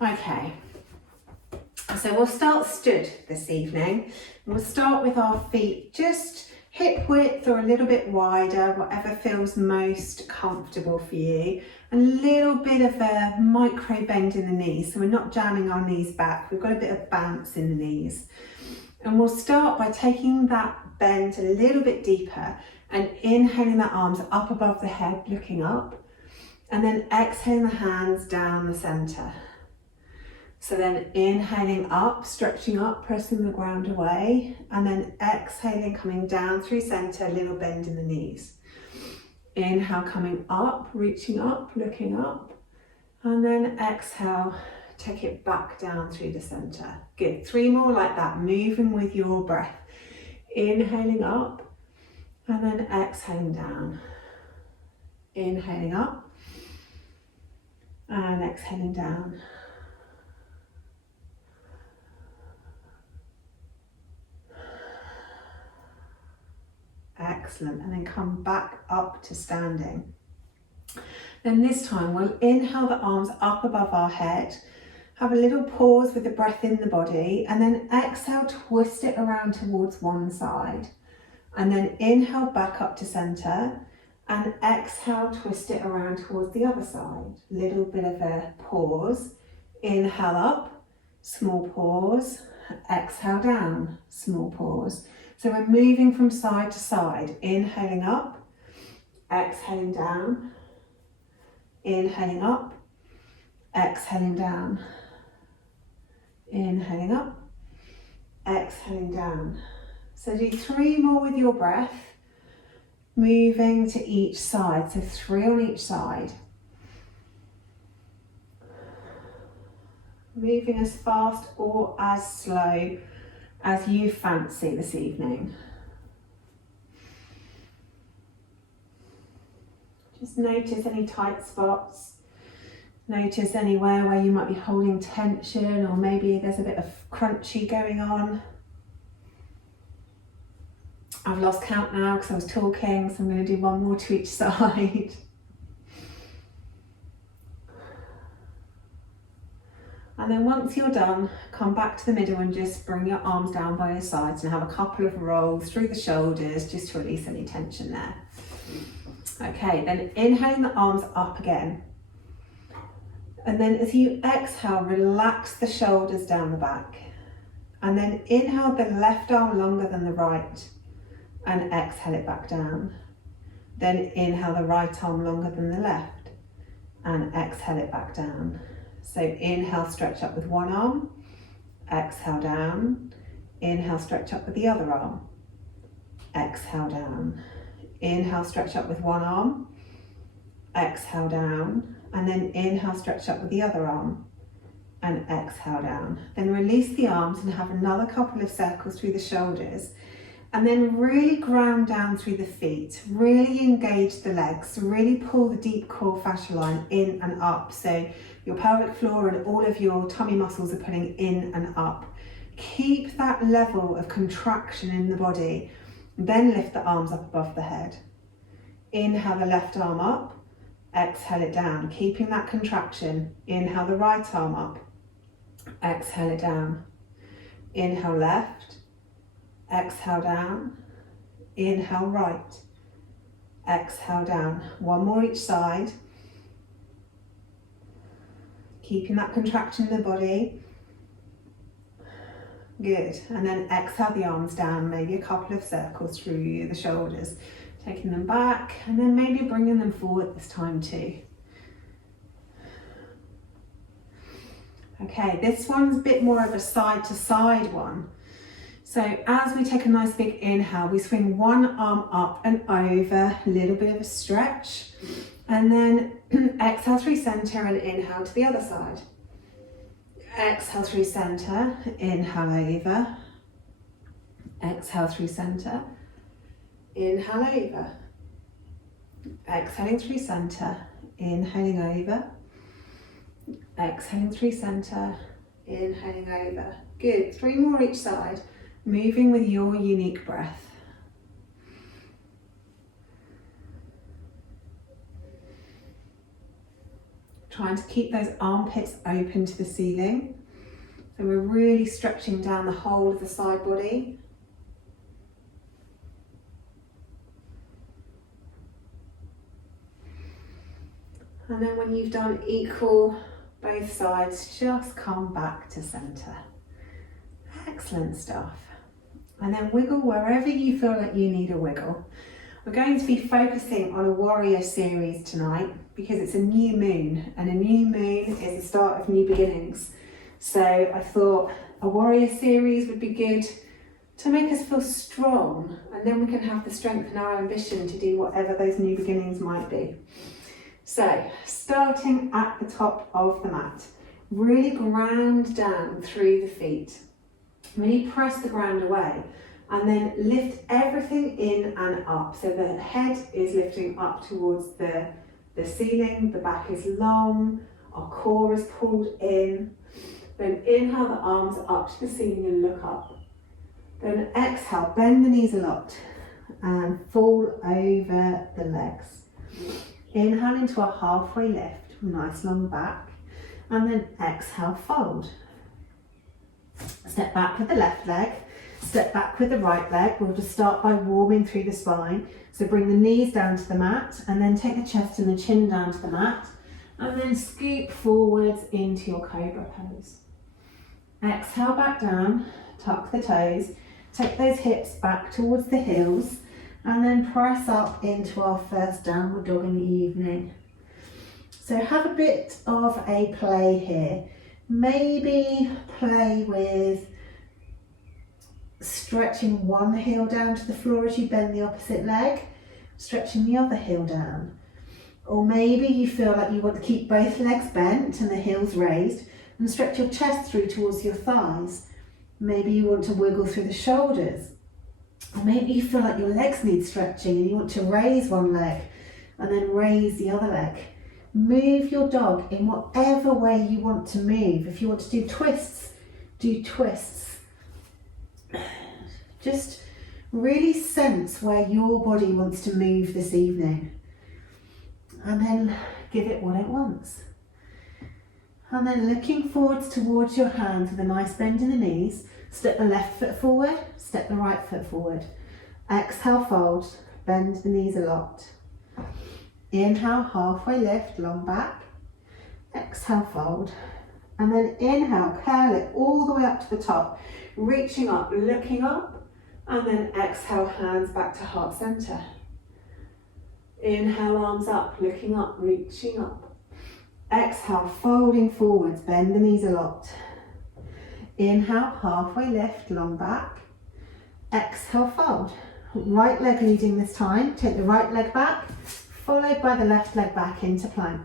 Okay, so we'll start stood this evening. We'll start with our feet just hip width or a little bit wider, whatever feels most comfortable for you. A little bit of a micro bend in the knees, so we're not jamming our knees back. We've got a bit of bounce in the knees. And we'll start by taking that bend a little bit deeper and inhaling the arms up above the head, looking up, and then exhaling the hands down the center. So then inhaling up, stretching up, pressing the ground away, and then exhaling, coming down through center, a little bend in the knees. Inhale, coming up, reaching up, looking up, and then exhale, take it back down through the center. Good, 3 more like that, moving with your breath. Inhaling up, and then exhaling down. Inhaling up, and exhaling down. Excellent, and then come back up to standing. Then this time we'll inhale the arms up above our head, have a little pause with the breath in the body, and then exhale, twist it around towards one side. And then inhale back up to center, and exhale, twist it around towards the other side. Little bit of a pause. Inhale up, small pause, exhale down, small pause. So we're moving from side to side, inhaling up, exhaling down, inhaling up, exhaling down, inhaling up, exhaling down. So do 3 more with your breath, moving to each side, so 3 on each side. Moving as fast or as slow as you fancy this evening. Just notice any tight spots. Notice anywhere where you might be holding tension, or maybe there's a bit of crunchy going on. I've lost count now because I was talking, so I'm going to do 1 more to each side. And then once you're done, come back to the middle and just bring your arms down by your sides and have a couple of rolls through the shoulders just to release any tension there. Okay, then inhaling the arms up again. And then as you exhale, relax the shoulders down the back. And then inhale the left arm longer than the right and exhale it back down. Then inhale the right arm longer than the left and exhale it back down. So inhale, stretch up with one arm, exhale down, inhale, stretch up with the other arm, exhale down, inhale, stretch up with one arm, exhale down, and then inhale, stretch up with the other arm, and exhale down. Then release the arms and have another couple of circles through the shoulders, and then really ground down through the feet, really engage the legs, really pull the deep core fascia line in and up. So your pelvic floor and all of your tummy muscles are pulling in and up. Keep that level of contraction in the body. Then lift the arms up above the head. Inhale the left arm up, exhale it down, keeping that contraction. Inhale the right arm up, exhale it down. Inhale left, exhale down, inhale right, exhale down. 1 more each side. Keeping that contraction in the body. Good, and then exhale the arms down, maybe a couple of circles through the shoulders, taking them back, and then maybe bringing them forward this time too. Okay, this one's a bit more of a side to side one. So as we take a nice big inhale, we swing one arm up and over, a little bit of a stretch, and then exhale through center and inhale to the other side. Exhale through center, inhale over, exhale through center, inhale over, exhaling through center, inhaling over, exhaling through center, inhaling over. Good, 3 more each side, moving with your unique breath. trying to keep those armpits open to the ceiling. So we're really stretching down the whole of the side body. And then when you've done equal both sides, just come back to center. Excellent stuff. And then wiggle wherever you feel like you need a wiggle. We're going to be focusing on a warrior series tonight because it's a new moon, and a new moon is the start of new beginnings. So I thought a warrior series would be good to make us feel strong, and then we can have the strength and our ambition to do whatever those new beginnings might be. So starting at the top of the mat, really ground down through the feet. Really press the ground away and then lift everything in and up. So the head is lifting up towards the ceiling, the back is long, our core is pulled in. Then inhale the arms up to the ceiling and look up. Then exhale, bend the knees a lot and fall over the legs. Inhale into a halfway lift, nice long back, and then exhale, fold. Step back with the left leg, step back with the right leg. We'll just start by warming through the spine. So bring the knees down to the mat and then take the chest and the chin down to the mat and then scoop forwards into your Cobra Pose. Exhale back down, tuck the toes, take those hips back towards the heels and then press up into our first downward dog in the evening. So have a bit of a play here. Maybe play with stretching one heel down to the floor as you bend the opposite leg, stretching the other heel down. Or maybe you feel like you want to keep both legs bent and the heels raised and stretch your chest through towards your thighs. Maybe you want to wiggle through the shoulders. Or maybe you feel like your legs need stretching and you want to raise one leg and then raise the other leg. Move your dog in whatever way you want to move. If you want to do twists, do twists. Just really sense where your body wants to move this evening. And then give it what it wants. And then looking forwards towards your hands with a nice bend in the knees. Step the left foot forward, step the right foot forward. Exhale, fold, bend the knees a lot. Inhale, halfway lift, long back. Exhale, fold. And then inhale, curl it all the way up to the top, reaching up, looking up, and then exhale, hands back to heart center. Inhale, arms up, looking up, reaching up. Exhale, folding forwards, bend the knees a lot. Inhale, halfway lift, long back. Exhale, fold. Right leg leading this time. Take the right leg back, followed by the left leg back into plank.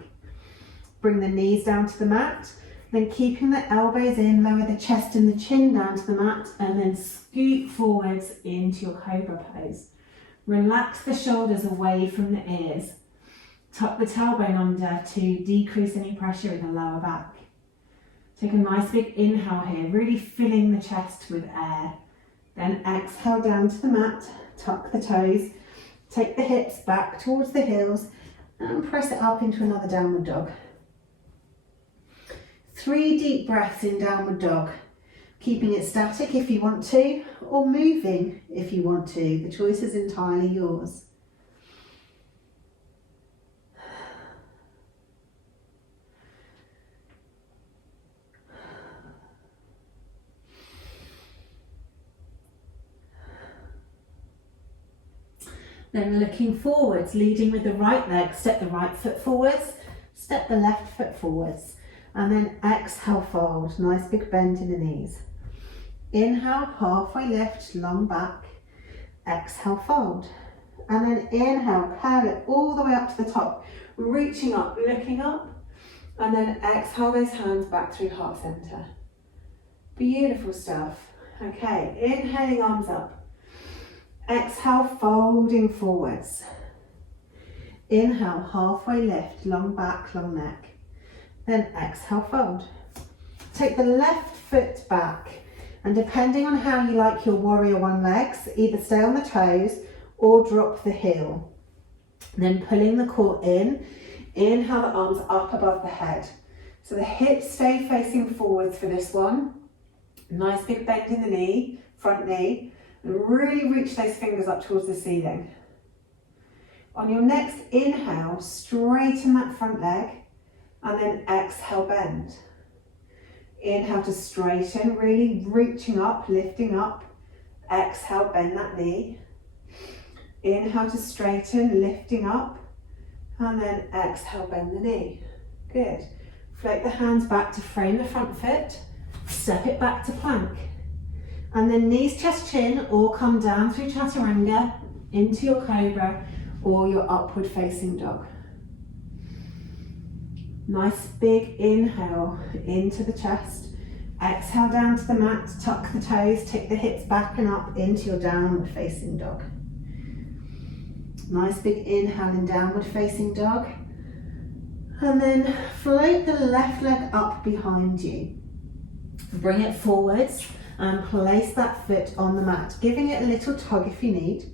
Bring the knees down to the mat, then keeping the elbows in, lower the chest and the chin down to the mat, and then scoot forwards into your Cobra Pose. Relax the shoulders away from the ears. Tuck the tailbone under to decrease any pressure in the lower back. Take a nice big inhale here, really filling the chest with air. Then exhale down to the mat, tuck the toes, take the hips back towards the heels and press it up into another downward dog. 3 deep breaths in downward dog, keeping it static if you want to, or moving if you want to. The choice is entirely yours. Then looking forwards, leading with the right leg, step the right foot forwards, step the left foot forwards, and then exhale, fold. Nice big bend in the knees. Inhale, halfway lift, long back. Exhale, fold. And then inhale, curl it all the way up to the top, reaching up, looking up, and then exhale those hands back through heart center. Beautiful stuff. Okay, inhaling, arms up. Exhale, folding forwards. Inhale, halfway lift, long back, long neck. Then exhale, fold. Take the left foot back, and depending on how you like your warrior one legs, either stay on the toes or drop the heel. Then pulling the core in, Inhale the arms up above the head. So the hips stay facing forwards for this one. Nice big bend in the knee, front knee, and really reach those fingers up towards the ceiling. On your next inhale, straighten that front leg, and then exhale, bend. Inhale to straighten, really reaching up, lifting up. Exhale, bend that knee. Inhale to straighten, lifting up, and then exhale, bend the knee. Good. Float the hands back to frame the front foot, step it back to plank. And then knees, chest, chin, or come down through chaturanga into your cobra or your upward facing dog. Nice big inhale into the chest. Exhale down to the mat, tuck the toes, take the hips back and up into your downward facing dog. Nice big inhale in downward facing dog. And then float the left leg up behind you. Bring it forwards and place that foot on the mat, giving it a little tug if you need.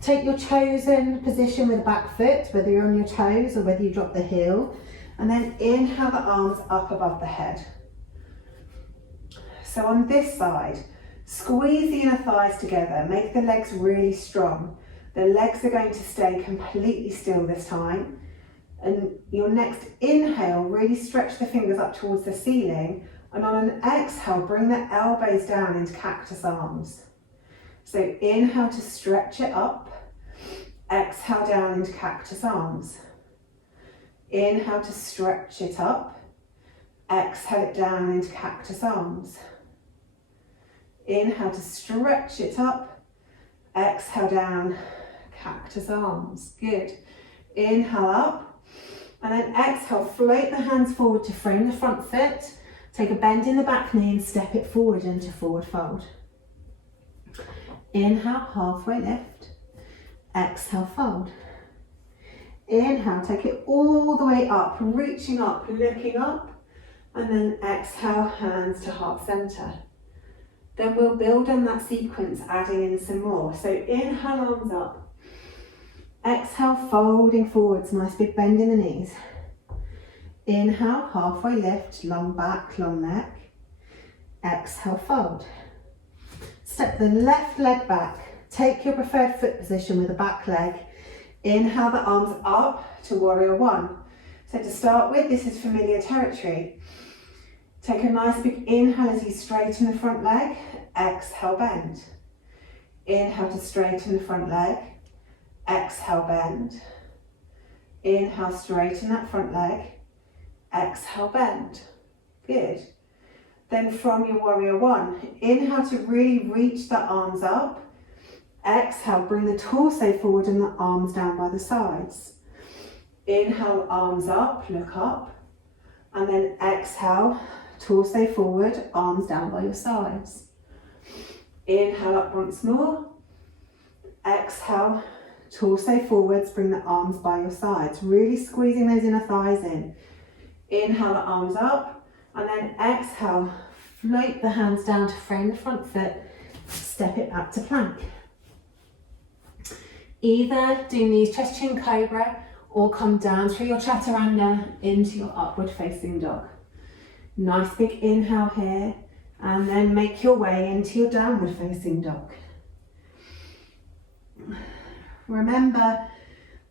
Take your chosen position with the back foot, whether you're on your toes or whether you drop the heel, and then inhale the arms up above the head. So on this side, squeeze the inner thighs together, make the legs really strong. The legs are going to stay completely still this time. And your next inhale, really stretch the fingers up towards the ceiling, and on an exhale, bring the elbows down into cactus arms. So inhale to stretch it up, exhale down into cactus arms. Inhale to stretch it up, exhale it down into cactus arms. Inhale to stretch it up, exhale down, cactus arms. Good. Inhale up, and then exhale, float the hands forward to frame the front foot. Take a bend in the back knee and step it forward into forward fold. Inhale, halfway lift. Exhale, fold. Inhale, take it all the way up, reaching up, looking up, and then exhale, hands to heart center. Then we'll build on that sequence, adding in some more. So inhale, arms up. Exhale, folding forwards, nice big bend in the knees. Inhale, halfway lift, long back, long neck. Exhale, fold. Step the left leg back. Take your preferred foot position with the back leg. Inhale the arms up to warrior one. So to start with, this is familiar territory. Take a nice big inhale as you straighten the front leg. Exhale, bend. Inhale to straighten the front leg. Exhale, bend. Inhale, straighten that front leg. Exhale, bend. Good. Then from your warrior one, inhale to really reach the arms up. Exhale, bring the torso forward and the arms down by the sides. Inhale, arms up, look up. And then exhale, torso forward, arms down by your sides. Inhale up once more. Exhale, torso forwards, bring the arms by your sides. Really squeezing those inner thighs in. Inhale the arms up, and then exhale, float the hands down to frame the front foot, step it back to plank. Either do knees, chest, chin, cobra, or come down through your chaturanga into your upward facing dog. Nice big inhale here, and then make your way into your downward facing dog. Remember,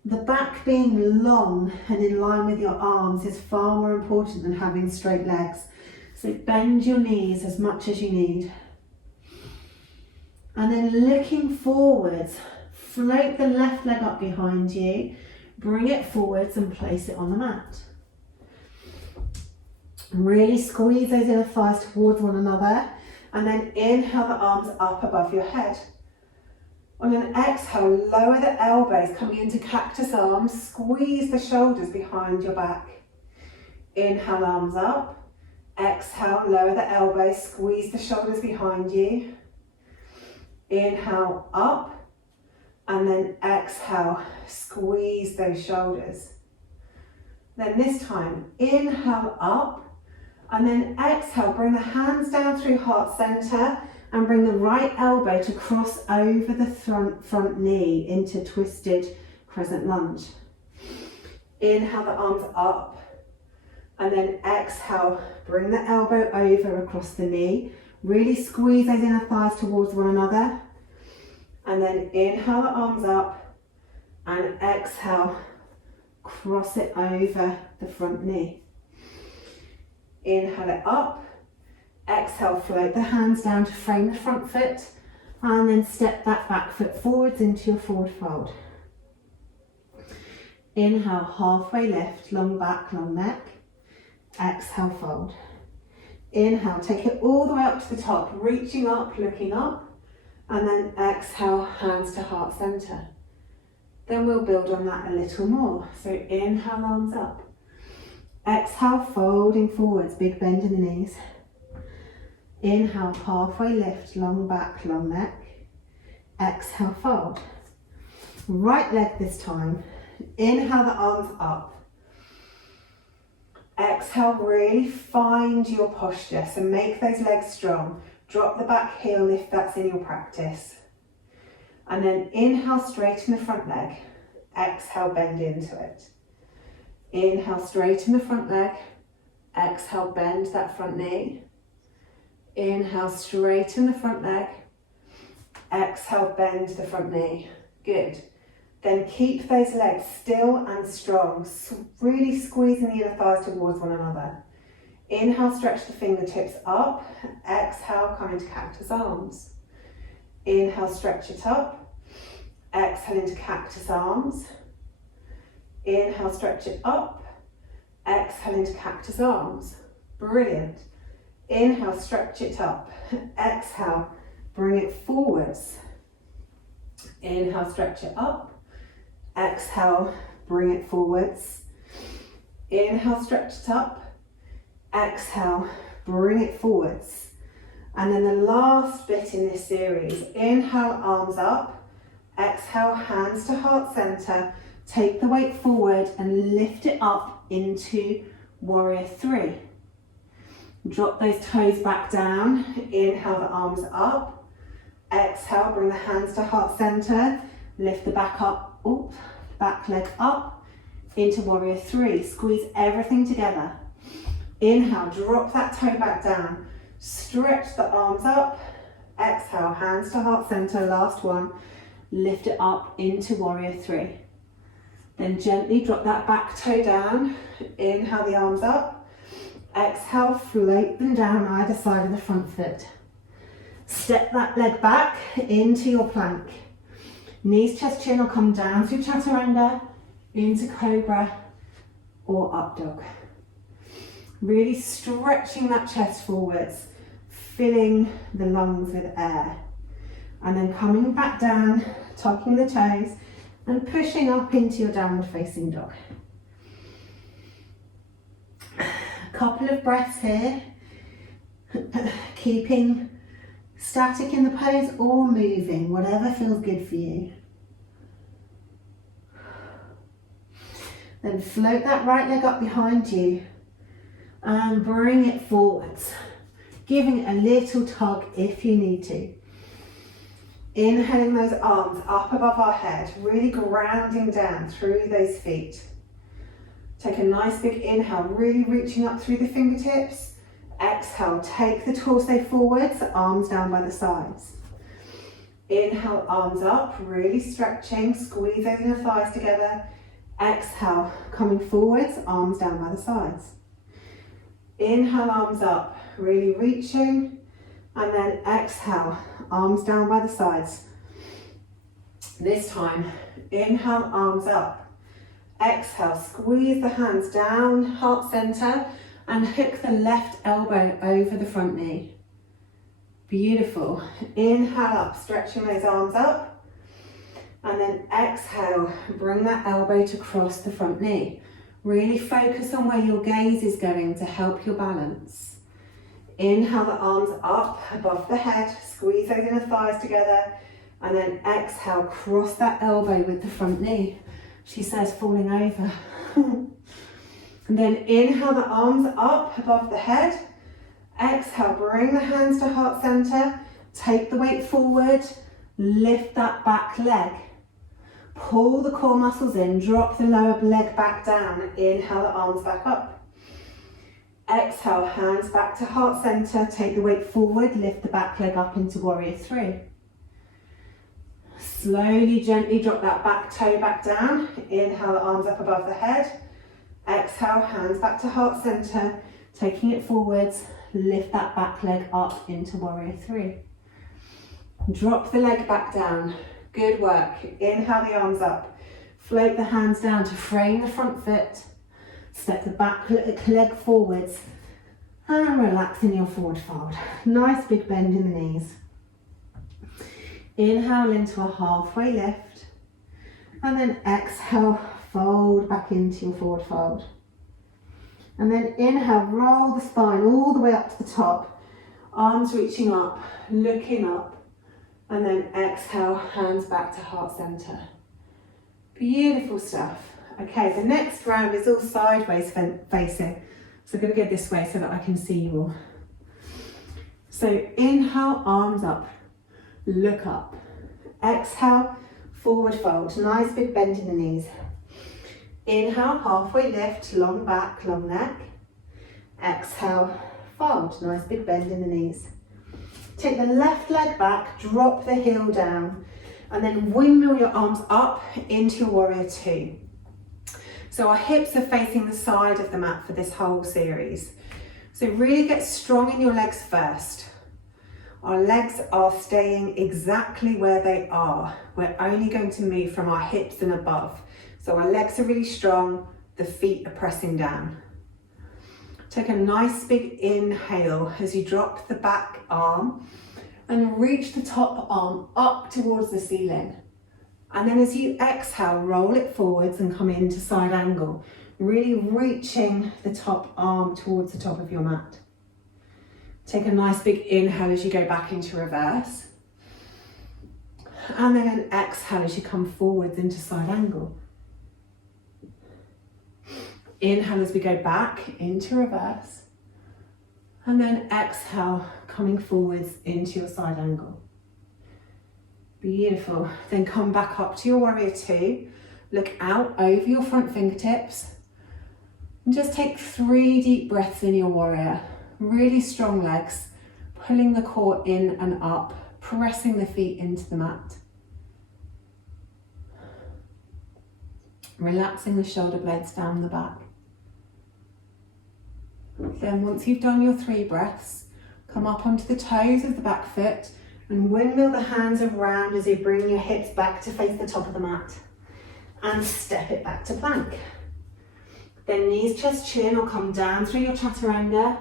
the back being long and in line with your arms is far more important than having straight legs. So bend your knees as much as you need. And then looking forwards, float the left leg up behind you, bring it forwards and place it on the mat. Really squeeze those inner thighs towards one another, and then inhale the arms up above your head. On an exhale, lower the elbows coming into cactus arms, squeeze the shoulders behind your back. Inhale, arms up. Exhale, lower the elbows, squeeze the shoulders behind you. Inhale, up. And then exhale, squeeze those shoulders. Then this time, inhale up, and then exhale, bring the hands down through heart center, and bring the right elbow to cross over the front knee into twisted crescent lunge. Inhale the arms up, and then exhale, bring the elbow over across the knee. Really squeeze those inner thighs towards one another. And then inhale the arms up, and exhale, cross it over the front knee. Inhale it up, exhale, float the hands down to frame the front foot, and then step that back foot forwards into your forward fold. Inhale, halfway lift, long back, long neck. Exhale, fold. Inhale, take it all the way up to the top, reaching up, looking up, and then exhale, hands to heart center. Then we'll build on that a little more. So inhale, arms up. Exhale, folding forwards, big bend in the knees. Inhale, halfway lift, long back, long neck. Exhale, fold. Right leg this time. Inhale the arms up. Exhale, really find your posture. So make those legs strong. Drop the back heel if that's in your practice. And then inhale, straighten the front leg. Exhale, bend into it. Inhale, straighten the front leg. Exhale, bend that front knee. Inhale, straighten the front leg. Exhale, bend the front knee. Good. Then keep those legs still and strong. Really squeezing the inner thighs towards one another. Inhale, stretch the fingertips up. Exhale, come into cactus arms. Inhale, stretch it up. Exhale into cactus arms. Inhale, stretch it up. Exhale into cactus arms. Brilliant. Inhale, stretch it up. Exhale, bring it forwards. Inhale, stretch it up. Exhale, bring it forwards. Inhale, stretch it up. Exhale, bring it forwards. And then the last bit in this series, inhale, arms up. Exhale, hands to heart center. Take the weight forward and lift it up into warrior three. Drop those toes back down. Inhale the arms up. Exhale, bring the hands to heart center. Lift the back up, back leg up into warrior three. Squeeze everything together. Inhale, drop that toe back down. Stretch the arms up. Exhale, hands to heart center, last one. Lift it up into warrior three. Then gently drop that back toe down. Inhale the arms up. Exhale, float them down either side of the front foot. Step that leg back into your plank. Knees, chest, chin will come down through chaturanga, into cobra or up dog. Really stretching that chest forwards, filling the lungs with air. And then coming back down, tucking the toes and pushing up into your downward facing dog. A couple of breaths here, keeping static in the pose or moving, whatever feels good for you. Then float that right leg up behind you and bring it forwards, giving it a little tug if you need to. Inhaling those arms up above our head, really grounding down through those feet. Take a nice big inhale, really reaching up through the fingertips. Exhale, take the torso forwards, arms down by the sides. Inhale, arms up, really stretching, squeeze those inner thighs together. Exhale, coming forwards, arms down by the sides. Inhale, arms up, really reaching, and then exhale, arms down by the sides. This time, inhale, arms up. Exhale, squeeze the hands down, heart center, and hook the left elbow over the front knee. Beautiful. Inhale up, stretching those arms up. And then exhale, bring that elbow to cross the front knee. Really focus on where your gaze is going to help your balance. Inhale the arms up above the head, squeeze those inner thighs together, and then exhale, cross that elbow with the front knee. She says falling over. And then inhale the arms up above the head. Exhale, bring the hands to heart center. Take the weight forward. Lift that back leg. Pull the core muscles in, drop the lower leg back down, inhale the arms back up. Exhale, hands back to heart center, take the weight forward, lift the back leg up into warrior three. Slowly, gently drop that back toe back down, inhale the arms up above the head. Exhale, hands back to heart center, taking it forwards, lift that back leg up into warrior three. Drop the leg back down. Good work. Inhale the arms up. Float the hands down to frame the front foot. Step the back leg forwards and relax in your forward fold. Nice big bend in the knees. Inhale into a halfway lift and then exhale, fold back into your forward fold. And then inhale, roll the spine all the way up to the top. Arms reaching up, looking up. And then exhale, hands back to heart center. Beautiful stuff. Okay, the next round is all sideways facing. So I'm going to go this way so that I can see you all. So inhale, arms up, look up. Exhale, forward fold. Nice big bend in the knees. Inhale, halfway lift, long back, long neck. Exhale, fold. Nice big bend in the knees. Take the left leg back, drop the heel down, and then windmill your arms up into your warrior two. So our hips are facing the side of the mat for this whole series. So really get strong in your legs first. Our legs are staying exactly where they are. We're only going to move from our hips and above. So our legs are really strong, the feet are pressing down. Take a nice big inhale as you drop the back arm and reach the top arm up towards the ceiling. And then as you exhale, roll it forwards and come into side angle, really reaching the top arm towards the top of your mat. Take a nice big inhale as you go back into reverse. And then an exhale as you come forwards into side angle. Inhale as we go back into reverse. And then exhale, coming forwards into your side angle. Beautiful. Then come back up to your warrior two. Look out over your front fingertips. And just take 3 deep breaths in your warrior. Really strong legs, pulling the core in and up, pressing the feet into the mat. Relaxing the shoulder blades down the back. Then once you've done your 3 breaths, come up onto the toes of the back foot and windmill the hands around as you bring your hips back to face the top of the mat. And step it back to plank. Then knees, chest, chin will come down through your chaturanga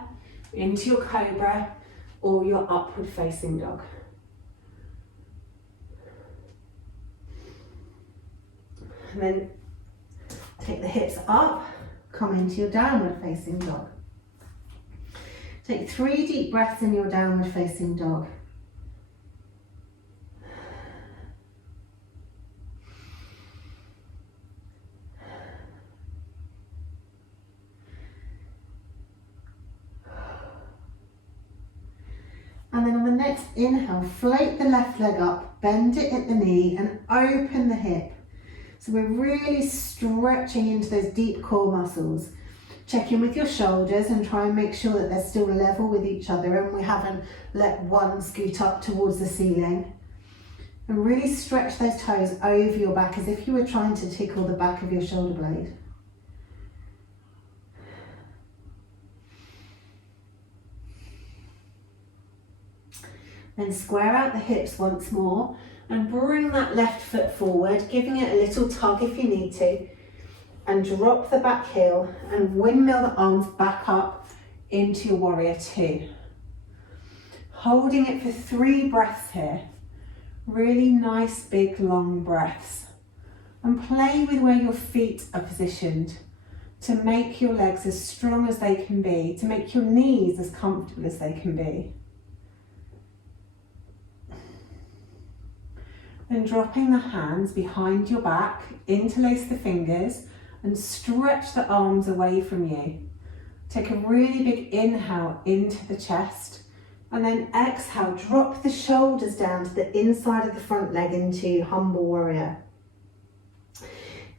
into your cobra or your upward facing dog. And then take the hips up, come into your downward facing dog. Take 3 deep breaths in your downward facing dog. And then on the next inhale, float the left leg up, bend it at the knee and open the hip. So we're really stretching into those deep core muscles. Check in with your shoulders and try and make sure that they're still level with each other and we haven't let one scoot up towards the ceiling. And really stretch those toes over your back as if you were trying to tickle the back of your shoulder blade. Then square out the hips once more and bring that left foot forward, giving it a little tug if you need to. And drop the back heel and windmill the arms back up into your warrior two. Holding it for 3 breaths here. Really nice, big, long breaths. And play with where your feet are positioned to make your legs as strong as they can be, to make your knees as comfortable as they can be. Then dropping the hands behind your back, interlace the fingers, and stretch the arms away from you. Take a really big inhale into the chest and then exhale, drop the shoulders down to the inside of the front leg into humble warrior.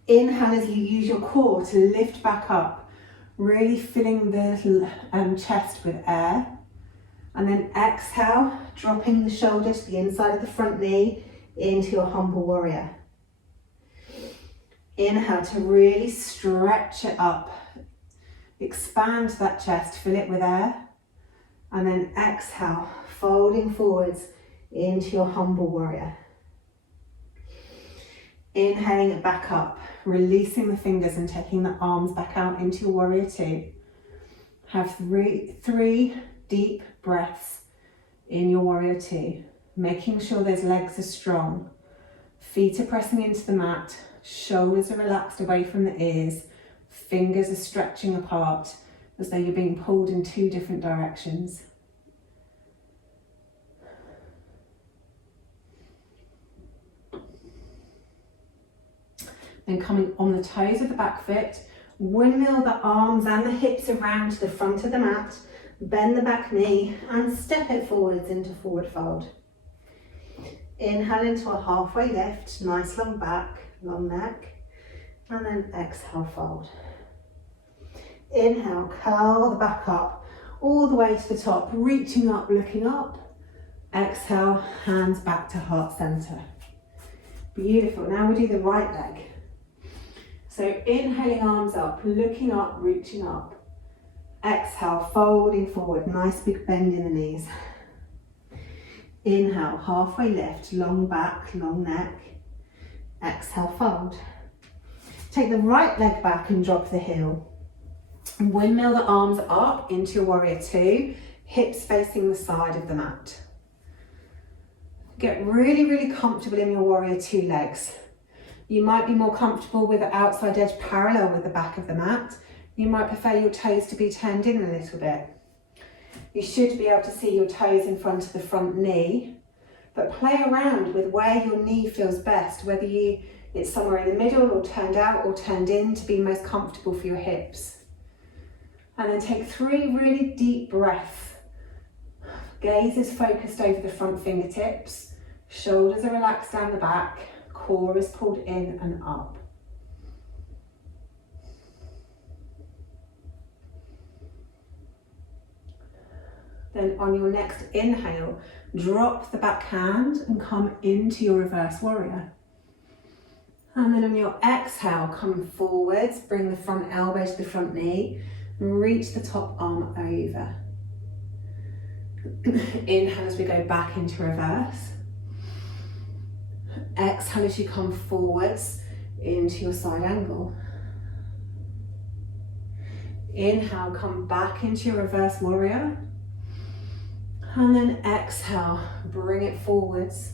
Inhale as you use your core to lift back up, really filling the chest with air. And then exhale, dropping the shoulder to the inside of the front knee into your humble warrior. Inhale to really stretch it up. Expand that chest, fill it with air. And then exhale, folding forwards into your humble warrior. Inhaling it back up, releasing the fingers and taking the arms back out into your warrior two. Have three deep breaths in your warrior two, making sure those legs are strong. Feet are pressing into the mat, shoulders are relaxed away from the ears, fingers are stretching apart as though you're being pulled in two different directions. Then coming on the toes of the back foot, windmill the arms and the hips around to the front of the mat, bend the back knee and step it forwards into forward fold. Inhale into a halfway lift, nice long back, long neck, and then exhale, fold. Inhale, curl the back up, all the way to the top, reaching up, looking up. Exhale, hands back to heart center. Beautiful, now we do the right leg. So inhaling, arms up, looking up, reaching up. Exhale, folding forward, nice big bend in the knees. Inhale, halfway lift, long back, long neck. Exhale, fold. Take the right leg back and drop the heel. Windmill the arms up into your warrior two, hips facing the side of the mat. Get really, really comfortable in your warrior two legs. You might be more comfortable with the outside edge parallel with the back of the mat. You might prefer your toes to be turned in a little bit. You should be able to see your toes in front of the front knee, but play around with where your knee feels best, whether it's somewhere in the middle or turned out or turned in to be most comfortable for your hips. And then take 3 really deep breaths. Gaze is focused over the front fingertips, shoulders are relaxed down the back, core is pulled in and up. Then on your next inhale, drop the back hand and come into your reverse warrior. And then on your exhale, come forwards, bring the front elbow to the front knee, and reach the top arm over. Inhale as we go back into reverse. Exhale as you come forwards into your side angle. Inhale, come back into your reverse warrior. And then exhale, bring it forwards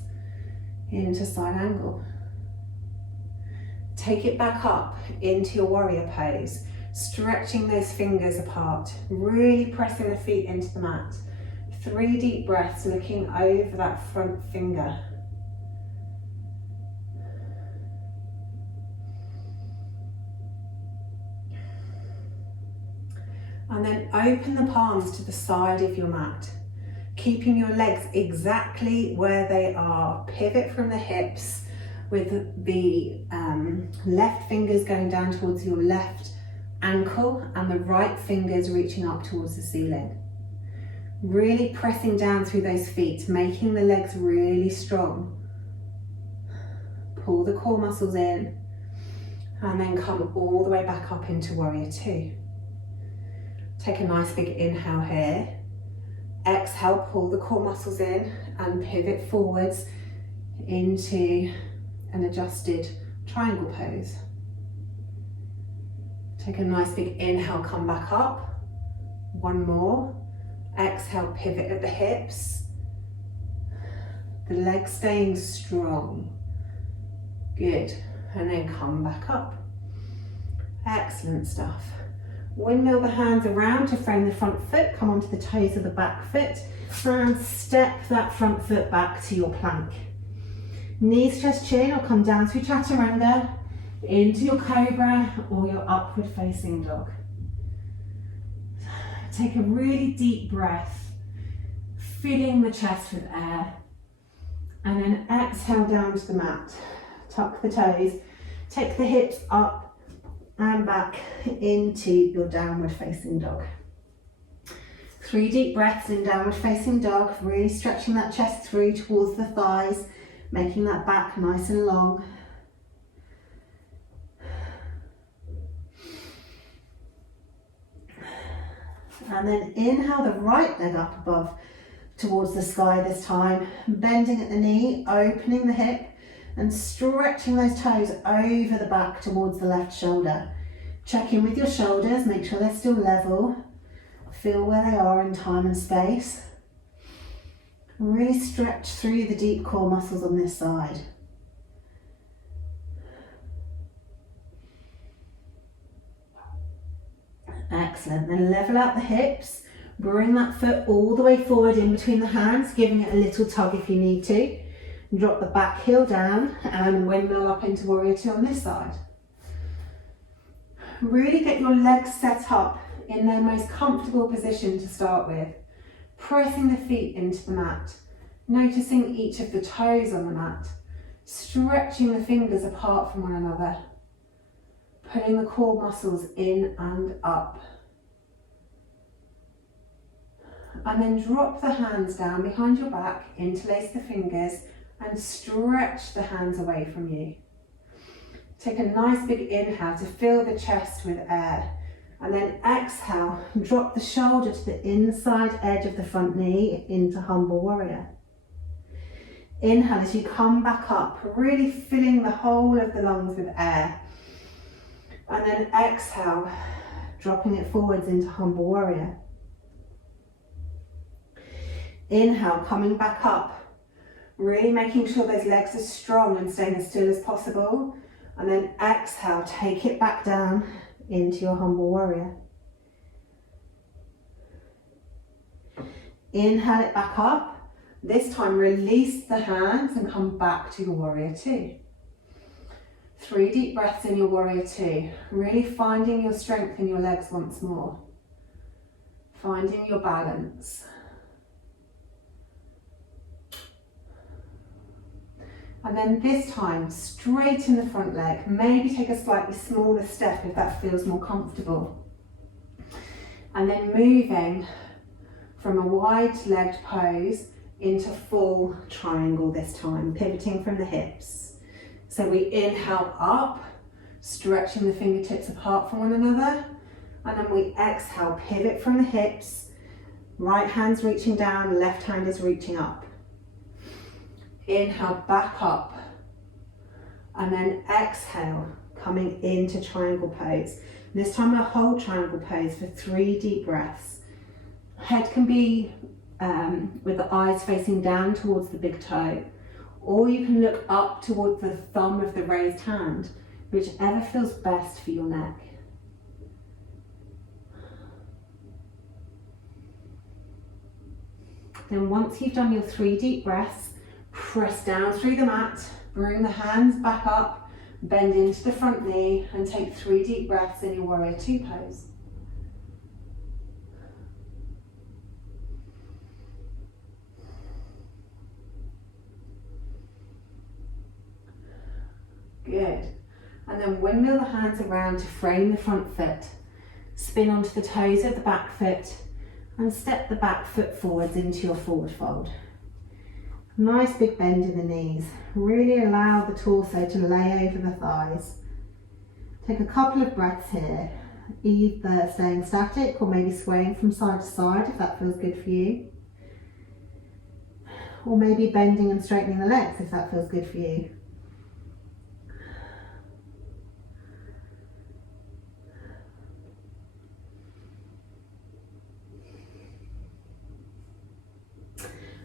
into side angle. Take it back up into your warrior pose, stretching those fingers apart, really pressing the feet into the mat. 3 deep breaths, looking over that front finger. And then open the palms to the side of your mat, keeping your legs exactly where they are. Pivot from the hips with the left fingers going down towards your left ankle and the right fingers reaching up towards the ceiling. Really pressing down through those feet, making the legs really strong. Pull the core muscles in and then come all the way back up into warrior two. Take a nice big inhale here. Exhale, pull the core muscles in and pivot forwards into an adjusted triangle pose. Take a nice big inhale, come back up. 1 more. Exhale, pivot at the hips. The legs staying strong. Good. And then come back up. Excellent stuff. Windmill the hands around to frame the front foot, come onto the toes of the back foot and step that front foot back to your plank. Knees, chest, chin, or come down through chaturanga into your cobra or your upward facing dog. Take a really deep breath, filling the chest with air, and then exhale down to the mat. Tuck the toes, Take the hips up and back into your downward facing dog. 3 deep breaths in downward facing dog, really stretching that chest through towards the thighs, making that back nice and long. And then inhale the right leg up above towards the sky this time, bending at the knee, opening the hip and stretching those toes over the back towards the left shoulder. Check in with your shoulders, make sure they're still level. Feel where they are in time and space. Really stretch through the deep core muscles on this side. Excellent, then level out the hips, bring that foot all the way forward in between the hands, giving it a little tug if you need to. Drop the back heel down and windmill up into warrior 2 on this side. Really get your legs set up in their most comfortable position to start with, pressing the feet into the mat, noticing each of the toes on the mat, stretching the fingers apart from one another, pulling the core muscles in and up. And then drop the hands down behind your back, interlace the fingers and stretch the hands away from you. Take a nice big inhale to fill the chest with air. And then exhale, drop the shoulder to the inside edge of the front knee into humble warrior. Inhale as you come back up, really filling the whole of the lungs with air. And then exhale, dropping it forwards into humble warrior. Inhale, coming back up, really making sure those legs are strong and staying as still as possible. And then exhale, take it back down into your humble warrior. Inhale it back up. This time release the hands and come back to your warrior 2. 3 deep breaths in your warrior 2. Really finding your strength in your legs once more. Finding your balance. And then this time, straighten the front leg. Maybe take a slightly smaller step if that feels more comfortable. And then moving from a wide-legged pose into full triangle this time, pivoting from the hips. So we inhale up, stretching the fingertips apart from one another. And then we exhale, pivot from the hips. Right hand's reaching down, left hand is reaching up. Inhale back up and then exhale, coming into triangle pose. This time I'll hold triangle pose for 3 deep breaths. Head can be with the eyes facing down towards the big toe, or you can look up towards the thumb of the raised hand, whichever feels best for your neck. Then once you've done your 3 deep breaths, press down through the mat, bring the hands back up, bend into the front knee and take 3 deep breaths in your warrior 2 pose. Good. And then windmill the hands around to frame the front foot. Spin onto the toes of the back foot and step the back foot forwards into your forward fold. Nice big bend in the knees. Really allow the torso to lay over the thighs. Take a couple of breaths here, either staying static or maybe swaying from side to side if that feels good for you. Or maybe bending and straightening the legs if that feels good for you.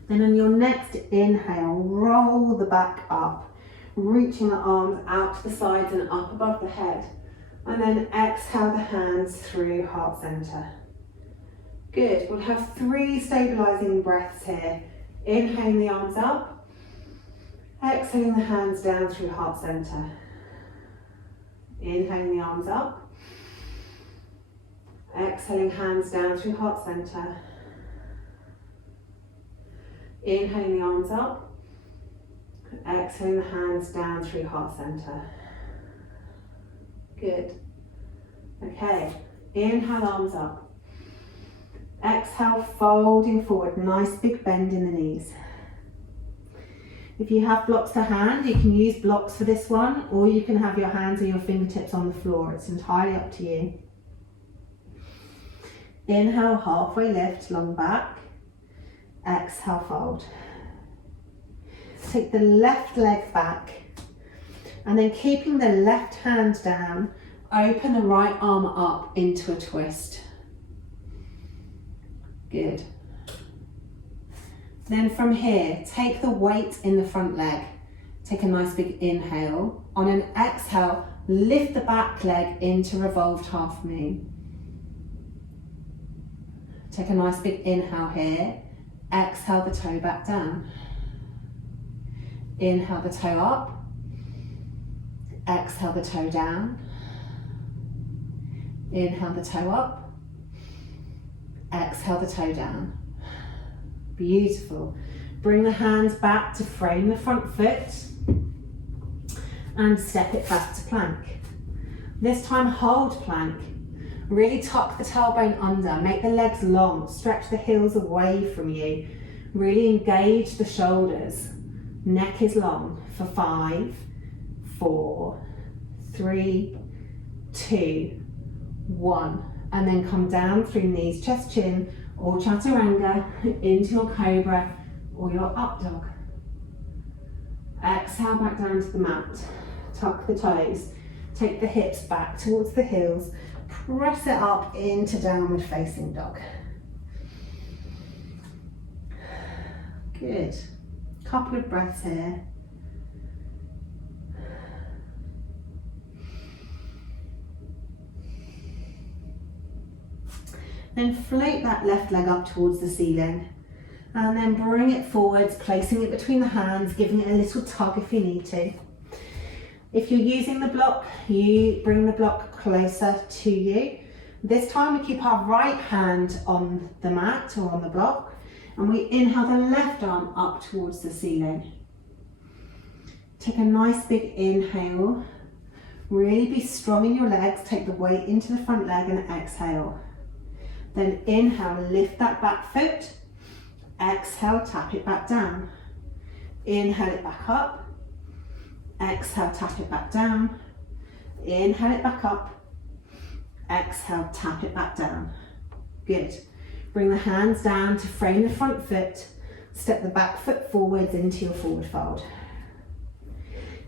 Then on your next inhale, roll the back up, reaching the arms out to the sides and up above the head. And then exhale the hands through heart center. Good, we'll have 3 stabilizing breaths here. Inhaling the arms up, exhaling the hands down through heart center. Inhaling the arms up, exhaling hands down through heart center. Inhaling the arms up, exhaling the hands down through heart center. Good. Okay, inhale, arms up. Exhale, folding forward, nice big bend in the knees. If you have blocks to hand, you can use blocks for this one, or you can have your hands and your fingertips on the floor. It's entirely up to you. Inhale, halfway lift, long back. Exhale, fold. Take the left leg back, and then keeping the left hand down, open the right arm up into a twist. Good. Then from here, take the weight in the front leg. Take a nice big inhale. On an exhale, lift the back leg into revolved half moon. Take a nice big inhale here. Exhale the toe back down. Inhale the toe up. Exhale the toe down. Inhale the toe up. Exhale the toe down. Beautiful. Bring the hands back to frame the front foot and step it back to plank. This time hold plank. Really tuck the tailbone under, make the legs long, stretch the heels away from you. Really engage the shoulders. Neck is long for 5, 4, 3, 2, 1. And then come down through knees, chest, chin, or chaturanga into your cobra or your up dog. Exhale back down to the mat. Tuck the toes. Take the hips back towards the heels. Press it up into downward facing dog. Good. Couple of breaths here. Then float that left leg up towards the ceiling and then bring it forwards, placing it between the hands, giving it a little tug if you need to. If you're using the block, you bring the block closer to you. This time we keep our right hand on the mat or on the block, and we inhale the left arm up towards the ceiling. Take a nice big inhale. Really be strong in your legs. Take the weight into the front leg and exhale. Then inhale, lift that back foot. Exhale, tap it back down. Inhale it back up. Exhale, tap it back down. Inhale it back up. Exhale, tap it back down. Good. Bring the hands down to frame the front foot. Step the back foot forwards into your forward fold.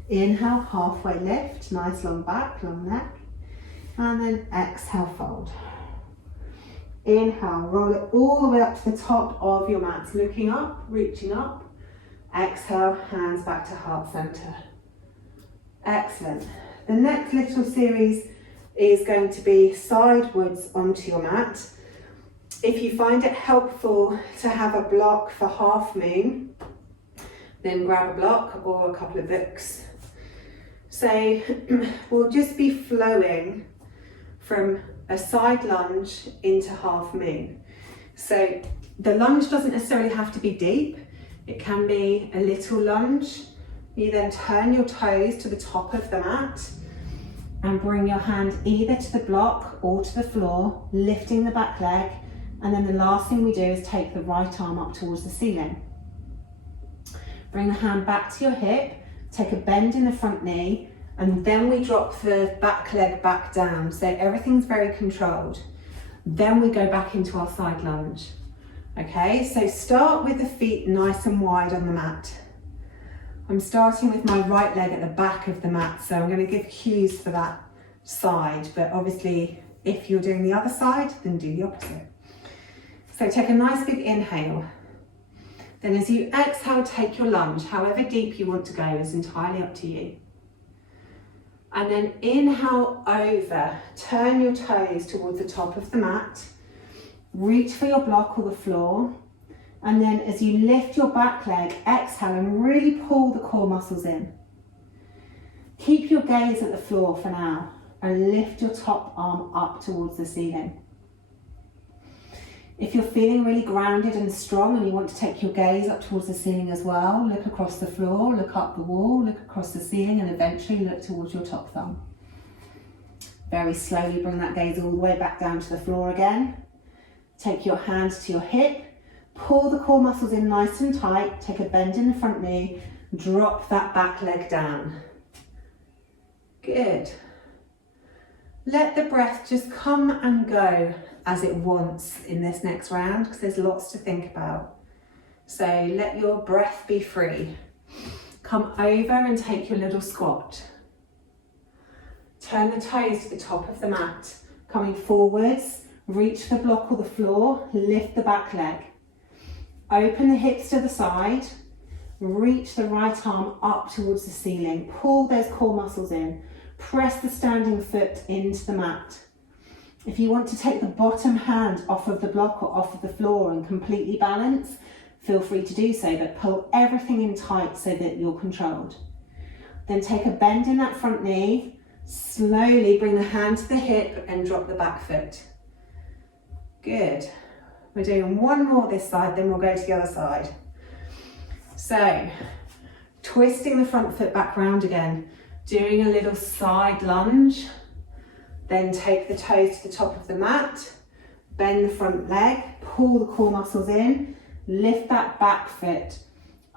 Inhale, halfway lift. Nice long back, long neck. And then exhale, fold. Inhale, roll it all the way up to the top of your mat, looking up, reaching up. Exhale, hands back to heart center. Excellent. The next little series is going to be sidewards onto your mat. If you find it helpful to have a block for half moon, then grab a block or a couple of books. So we'll just be flowing from a side lunge into half moon. So the lunge doesn't necessarily have to be deep. It can be a little lunge. You then turn your toes to the top of the mat and bring your hand either to the block or to the floor, lifting the back leg. And then the last thing we do is take the right arm up towards the ceiling. Bring the hand back to your hip, take a bend in the front knee, and then we drop the back leg back down. So everything's very controlled. Then we go back into our side lunge. Okay, so start with the feet nice and wide on the mat. I'm starting with my right leg at the back of the mat, so I'm going to give cues for that side, but obviously if you're doing the other side, then do the opposite. So take a nice big inhale. Then as you exhale, take your lunge. However deep you want to go is entirely up to you. And then inhale over, turn your toes towards the top of the mat, reach for your block or the floor, and then as you lift your back leg, exhale and really pull the core muscles in. Keep your gaze at the floor for now and lift your top arm up towards the ceiling. If you're feeling really grounded and strong and you want to take your gaze up towards the ceiling as well, look across the floor, look up the wall, look across the ceiling, and eventually look towards your top thumb. Very slowly bring that gaze all the way back down to the floor again. Take your hands to your hip, pull the core muscles in nice and tight, take a bend in the front knee, drop that back leg down. Good. Let the breath just come and go as it wants in this next round, because there's lots to think about. So let your breath be free. Come over and take your little squat. Turn the toes to the top of the mat, coming forwards, reach the block or the floor, lift the back leg. Open the hips to the side, reach the right arm up towards the ceiling, pull those core muscles in, press the standing foot into the mat. If you want to take the bottom hand off of the block or off of the floor and completely balance, feel free to do so, but pull everything in tight so that you're controlled. Then take a bend in that front knee, slowly bring the hand to the hip and drop the back foot. Good. We're doing one more this side, then we'll go to the other side. So, twisting the front foot back round again, doing a little side lunge, then take the toes to the top of the mat, bend the front leg, pull the core muscles in, lift that back foot,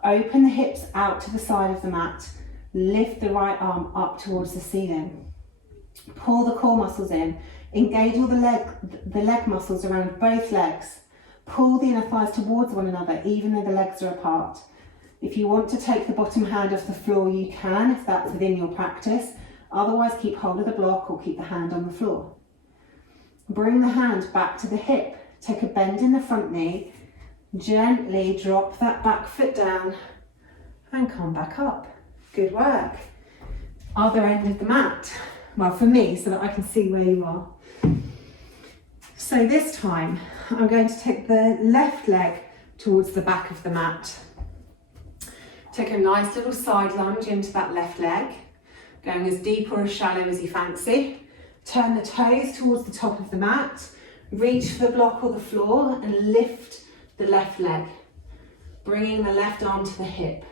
open the hips out to the side of the mat, lift the right arm up towards the ceiling. Pull the core muscles in, engage all the leg muscles around both legs. Pull the inner thighs towards one another, even though the legs are apart. If you want to take the bottom hand off the floor, you can, if that's within your practice. Otherwise, keep hold of the block or keep the hand on the floor. Bring the hand back to the hip. Take a bend in the front knee. Gently drop that back foot down and come back up. Good work. Other end of the mat. Well, for me, so that I can see where you are. So this time, I'm going to take the left leg towards the back of the mat. Take a nice little side lunge into that left leg, going as deep or as shallow as you fancy. Turn the toes towards the top of the mat, reach for the block or the floor and lift the left leg, bringing the left arm to the hip.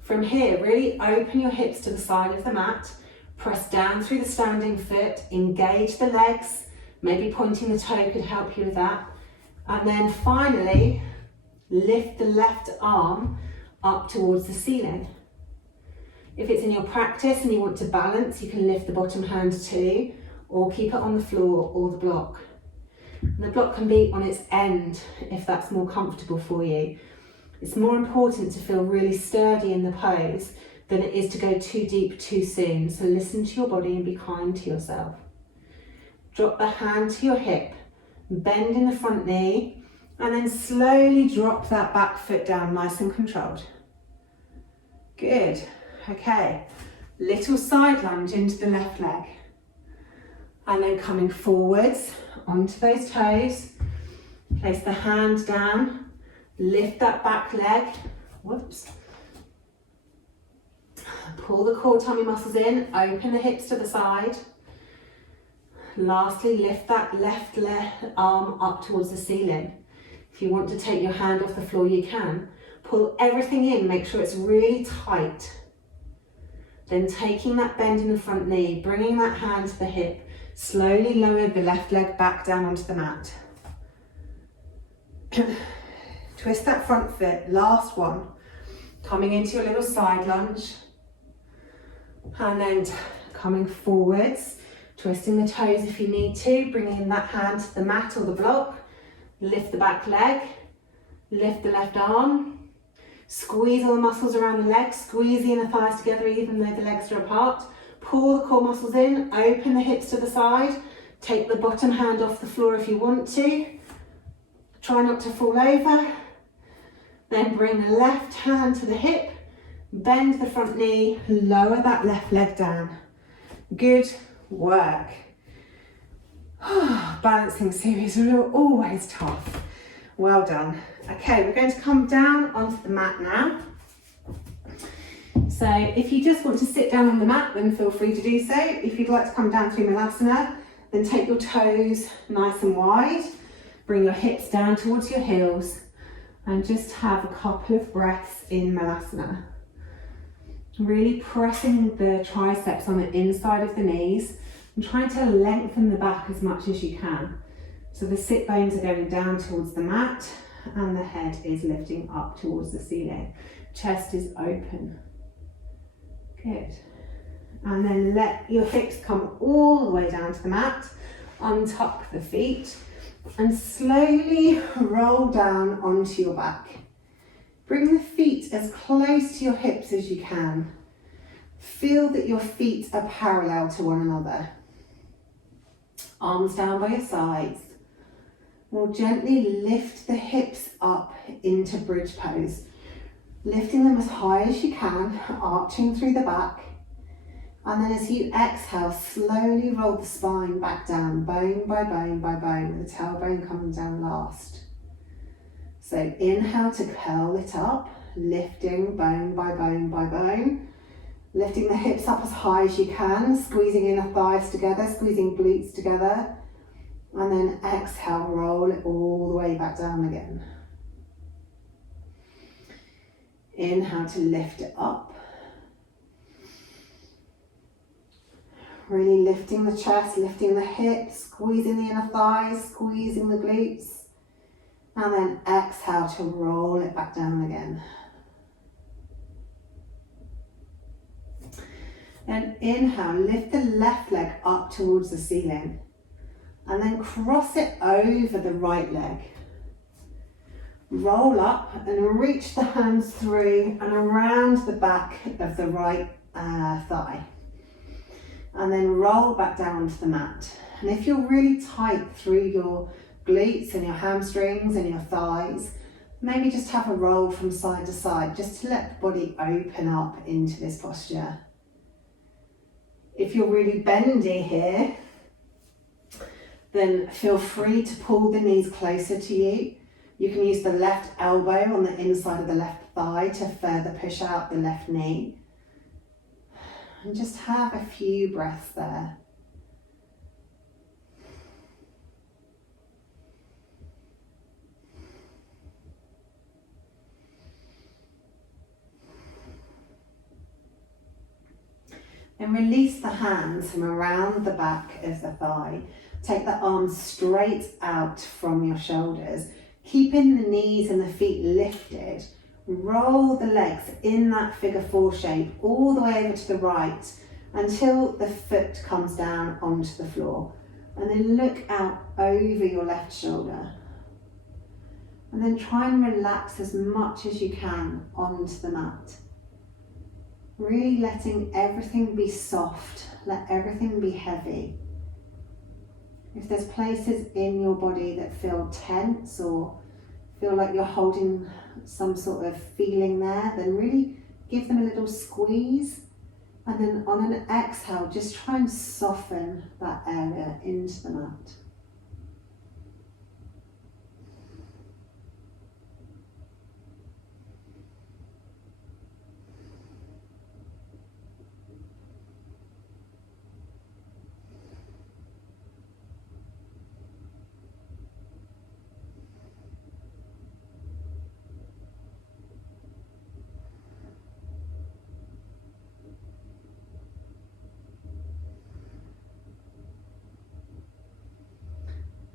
From here, really open your hips to the side of the mat, press down through the standing foot, engage the legs, maybe pointing the toe could help you with that. And then finally, lift the left arm up towards the ceiling. If it's in your practice and you want to balance, you can lift the bottom hand too, or keep it on the floor or the block. And the block can be on its end if that's more comfortable for you. It's more important to feel really sturdy in the pose than it is to go too deep too soon. So listen to your body and be kind to yourself. Drop the hand to your hip, bend in the front knee, and then slowly drop that back foot down nice and controlled. Good. Okay, little side lunge into the left leg. And then coming forwards onto those toes, place the hand down, lift that back leg, whoops. Pull the core tummy muscles in, open the hips to the side. Lastly, lift that left arm up towards the ceiling. If you want to take your hand off the floor, you can. Pull everything in, make sure it's really tight. Then taking that bend in the front knee, bringing that hand to the hip, slowly lower the left leg back down onto the mat. Twist that front foot, last one. Coming into your little side lunge. And then coming forwards, twisting the toes if you need to, bringing that hand to the mat or the block. Lift the back leg, lift the left arm. Squeeze all the muscles around the legs, squeeze the inner thighs together even though the legs are apart. Pull the core muscles in, open the hips to the side. Take the bottom hand off the floor if you want to. Try not to fall over. Then bring the left hand to the hip, bend the front knee, lower that left leg down. Good work. Balancing series are always tough. Well done. Okay, we're going to come down onto the mat now. So if you just want to sit down on the mat, then feel free to do so. If you'd like to come down through Malasana, then take your toes nice and wide. Bring your hips down towards your heels and just have a couple of breaths in Malasana. Really pressing the triceps on the inside of the knees, And trying to lengthen the back as much as you can. So the sit bones are going down towards the mat and the head is lifting up towards the ceiling. Chest is open. Good. And then let your hips come all the way down to the mat. Untuck the feet and slowly roll down onto your back. Bring the feet as close to your hips as you can. Feel that your feet are parallel to one another. Arms down by your sides. We'll gently lift the hips up into bridge pose. Lifting them as high as you can, arching through the back. And then as you exhale, slowly roll the spine back down, bone by bone by bone, with the tailbone coming down last. So inhale to curl it up, lifting bone by bone by bone. Lifting the hips up as high as you can, squeezing inner thighs together, squeezing glutes together. And then exhale, roll it all the way back down again. Inhale to lift it up. Really lifting the chest, lifting the hips, squeezing the inner thighs, squeezing the glutes. And then exhale to roll it back down again. Then inhale, lift the left leg up towards the ceiling. And then cross it over the right leg. Roll up and reach the hands through and around the back of the right thigh. And then roll back down onto the mat. And if you're really tight through your glutes and your hamstrings and your thighs, maybe just have a roll from side to side, just to let the body open up into this posture. If you're really bendy here, then feel free to pull the knees closer to you. You can use the left elbow on the inside of the left thigh to further push out the left knee. And just have a few breaths there. And release the hands from around the back of the thigh. Take the arms straight out from your shoulders, keeping the knees and the feet lifted. Roll the legs in that figure four shape all the way over to the right until the foot comes down onto the floor. And then look out over your left shoulder. And then try and relax as much as you can onto the mat. Really letting everything be soft, let everything be heavy. If there's places in your body that feel tense or feel like you're holding some sort of feeling there, then really give them a little squeeze. And then on an exhale, just try and soften that area into the mat.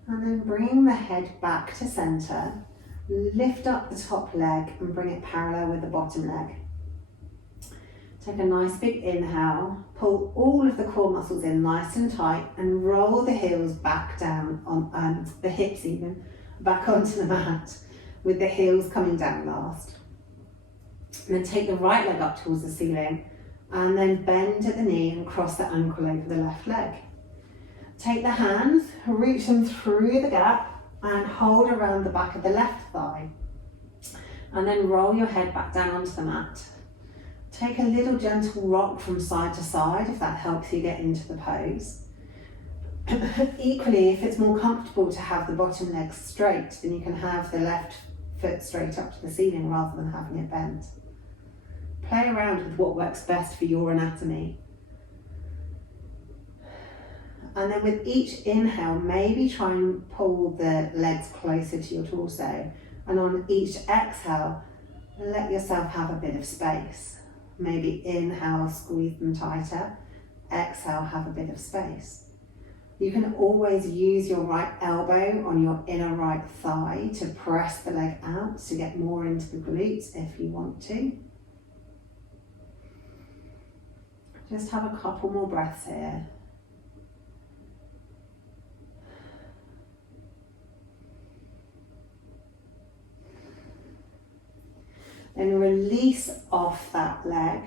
And then bring the head back to center, lift up the top leg and bring it parallel with the bottom leg. Take a nice big inhale, pull all of the core muscles in nice and tight and roll the heels back down, on the hips even, back onto the mat with the heels coming down last. And then take the right leg up towards the ceiling and then bend at the knee and cross the ankle over the left leg. Take the hands, reach them through the gap and hold around the back of the left thigh. And then roll your head back down onto the mat. Take a little gentle rock from side to side if that helps you get into the pose. Equally, if it's more comfortable to have the bottom leg straight, then you can have the left foot straight up to the ceiling rather than having it bent. Play around with what works best for your anatomy. And then with each inhale, maybe try and pull the legs closer to your torso. And on each exhale, let yourself have a bit of space. Maybe inhale, squeeze them tighter. Exhale, have a bit of space. You can always use your right elbow on your inner right thigh to press the leg out to get more into the glutes if you want to. Just have a couple more breaths here. Then release off that leg.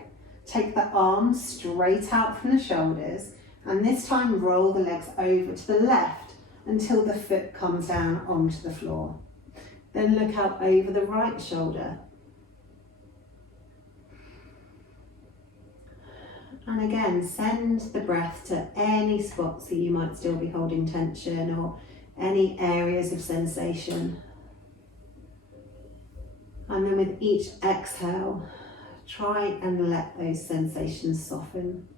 Take the arms straight out from the shoulders, and this time roll the legs over to the left until the foot comes down onto the floor. Then look out over the right shoulder. And again, send the breath to any spots that you might still be holding tension or any areas of sensation. And then with each exhale, try and let those sensations soften.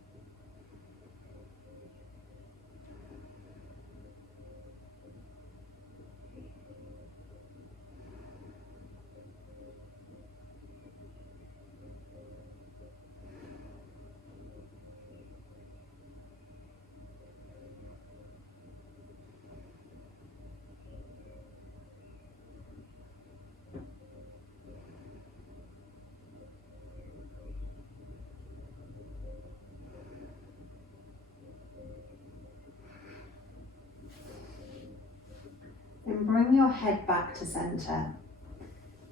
And bring your head back to center.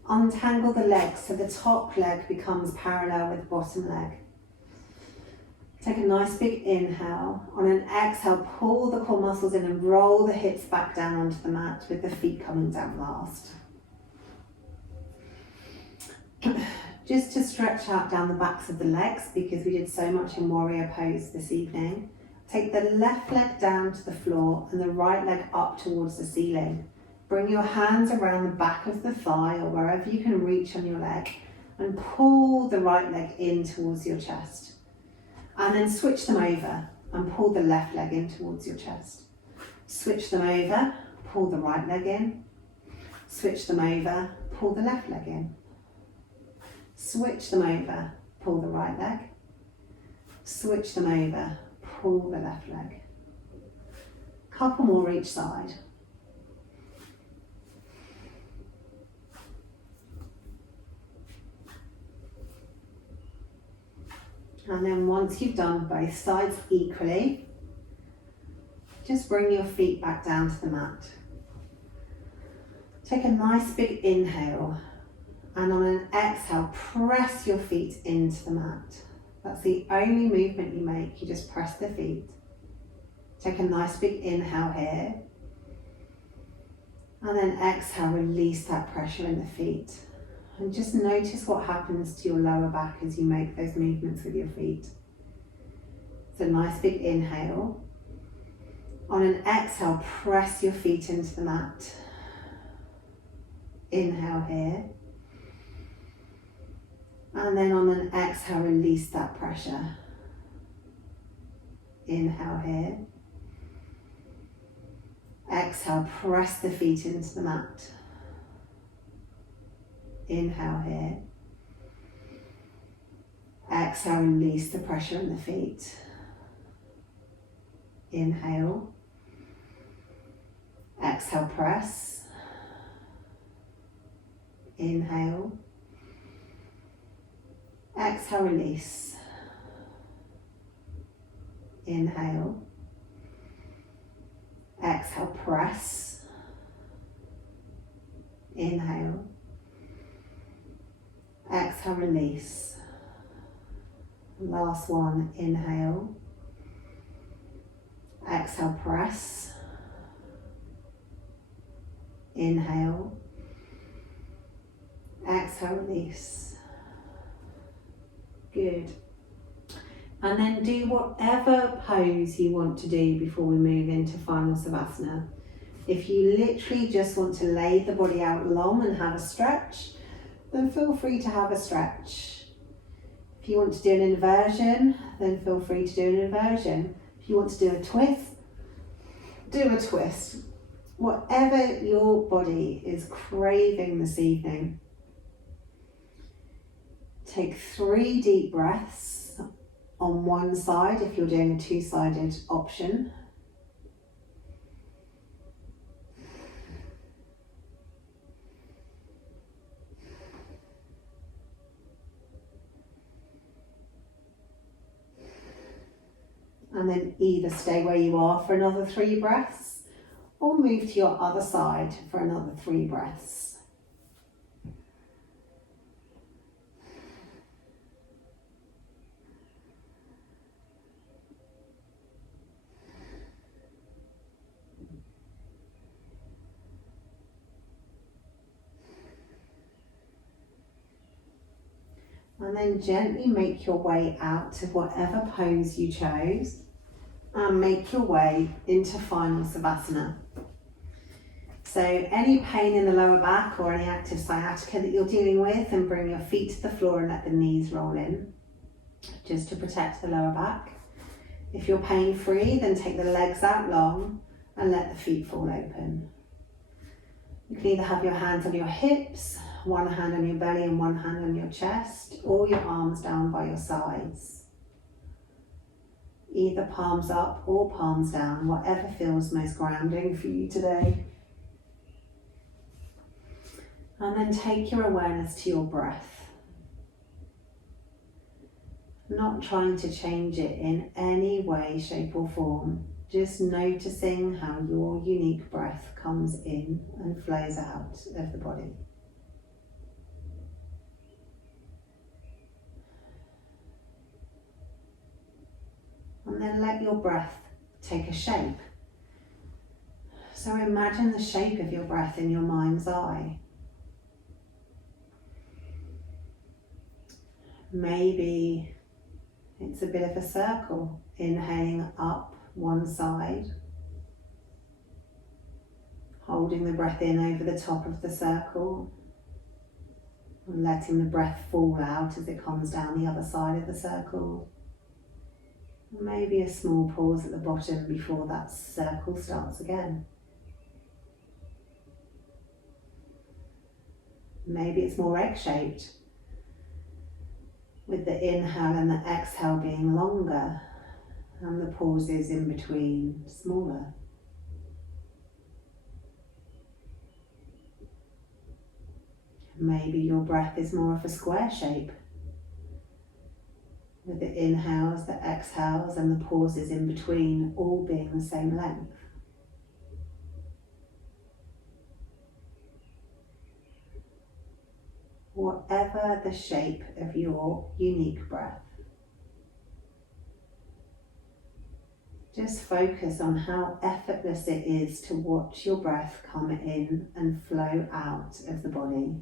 Untangle the legs so the top leg becomes parallel with the bottom leg. Take a nice big inhale. On an exhale, pull the core muscles in and roll the hips back down onto the mat with the feet coming down last. Just to stretch out down the backs of the legs, because we did so much in warrior pose this evening. Take the left leg down to the floor and the right leg up towards the ceiling. Bring your hands around the back of the thigh or wherever you can reach on your leg and pull the right leg in towards your chest. And then switch them over and pull the left leg in towards your chest. Switch them over, pull the right leg in. Switch them over, pull the left leg in. Switch them over, pull the right leg. Switch them over, pull the left leg. Couple more each side. And then once you've done both sides equally, just bring your feet back down to the mat. Take a nice big inhale, and on an exhale, press your feet into the mat. That's the only movement you make, you just press the feet. Take a nice big inhale here, and then exhale, release that pressure in the feet. And just notice what happens to your lower back as you make those movements with your feet. So nice big inhale. On an exhale, press your feet into the mat. Inhale here. And then on an exhale, release that pressure. Inhale here. Exhale, press the feet into the mat. Inhale here. Exhale, release the pressure in the feet. Inhale. Exhale, press. Inhale. Exhale, release. Inhale. Exhale, press. Inhale. Exhale, release. Last one, inhale. Exhale, press. Inhale. Exhale, release. Good. And then do whatever pose you want to do before we move into final Savasana. If you literally just want to lay the body out long and have a stretch, then feel free to have a stretch. If you want to do an inversion, then feel free to do an inversion. If you want to do a twist, do a twist. Whatever your body is craving this evening. Take 3 deep breaths on one side if you're doing a 2-sided option. And then either stay where you are for another 3 breaths or move to your other side for another 3 breaths. And then gently make your way out to whatever pose you chose and make your way into final Savasana. So any pain in the lower back or any active sciatica that you're dealing with, and bring your feet to the floor and let the knees roll in, just to protect the lower back. If you're pain free, then take the legs out long and let the feet fall open. You can either have your hands on your hips, one hand on your belly and one hand on your chest, or your arms down by your sides. Either palms up or palms down, whatever feels most grounding for you today. And then take your awareness to your breath. Not trying to change it in any way, shape or form. Just noticing how your unique breath comes in and flows out of the body. And then let your breath take a shape. So imagine the shape of your breath in your mind's eye. Maybe it's a bit of a circle, inhaling up one side, holding the breath in over the top of the circle, and letting the breath fall out as it comes down the other side of the circle. Maybe a small pause at the bottom before that circle starts again. Maybe it's more egg-shaped, with the inhale and the exhale being longer and the pauses in between smaller. Maybe your breath is more of a square shape, with the inhales, the exhales and the pauses in between all being the same length. Whatever the shape of your unique breath, just focus on how effortless it is to watch your breath come in and flow out of the body.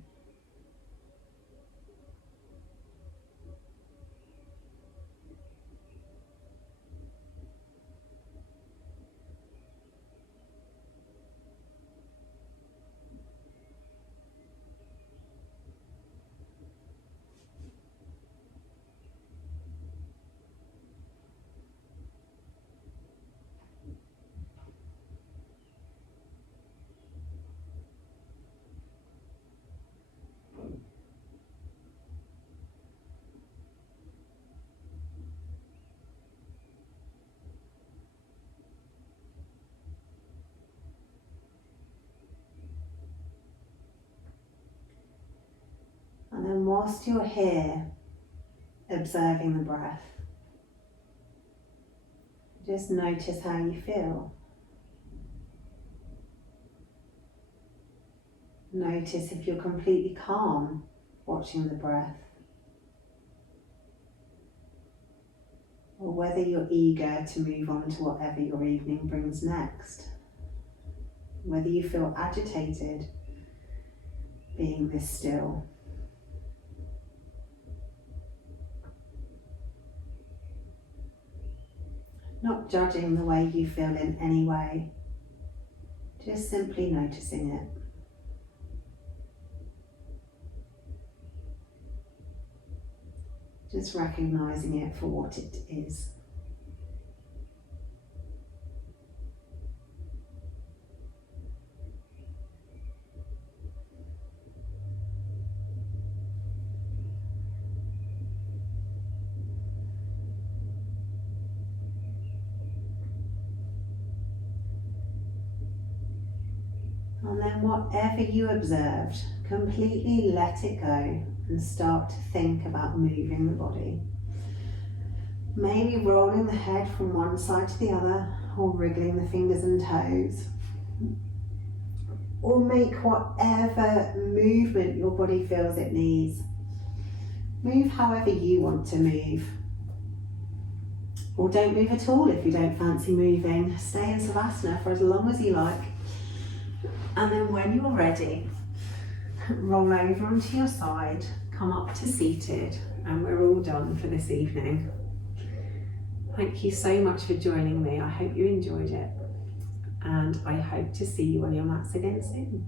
And then whilst you're here, observing the breath, just notice how you feel. Notice if you're completely calm watching the breath, or whether you're eager to move on to whatever your evening brings next. Whether you feel agitated being this still. Not judging the way you feel in any way, just simply noticing it. Just recognizing it for what it is. And then whatever you observed, completely let it go and start to think about moving the body. Maybe rolling the head from one side to the other, or wriggling the fingers and toes. Or make whatever movement your body feels it needs. Move however you want to move. Or don't move at all if you don't fancy moving. Stay in Savasana for as long as you like. And then when you're ready, roll over onto your side, come up to seated, and we're all done for this evening. Thank you so much for joining me. I hope you enjoyed it. And I hope to see you on your mats again soon.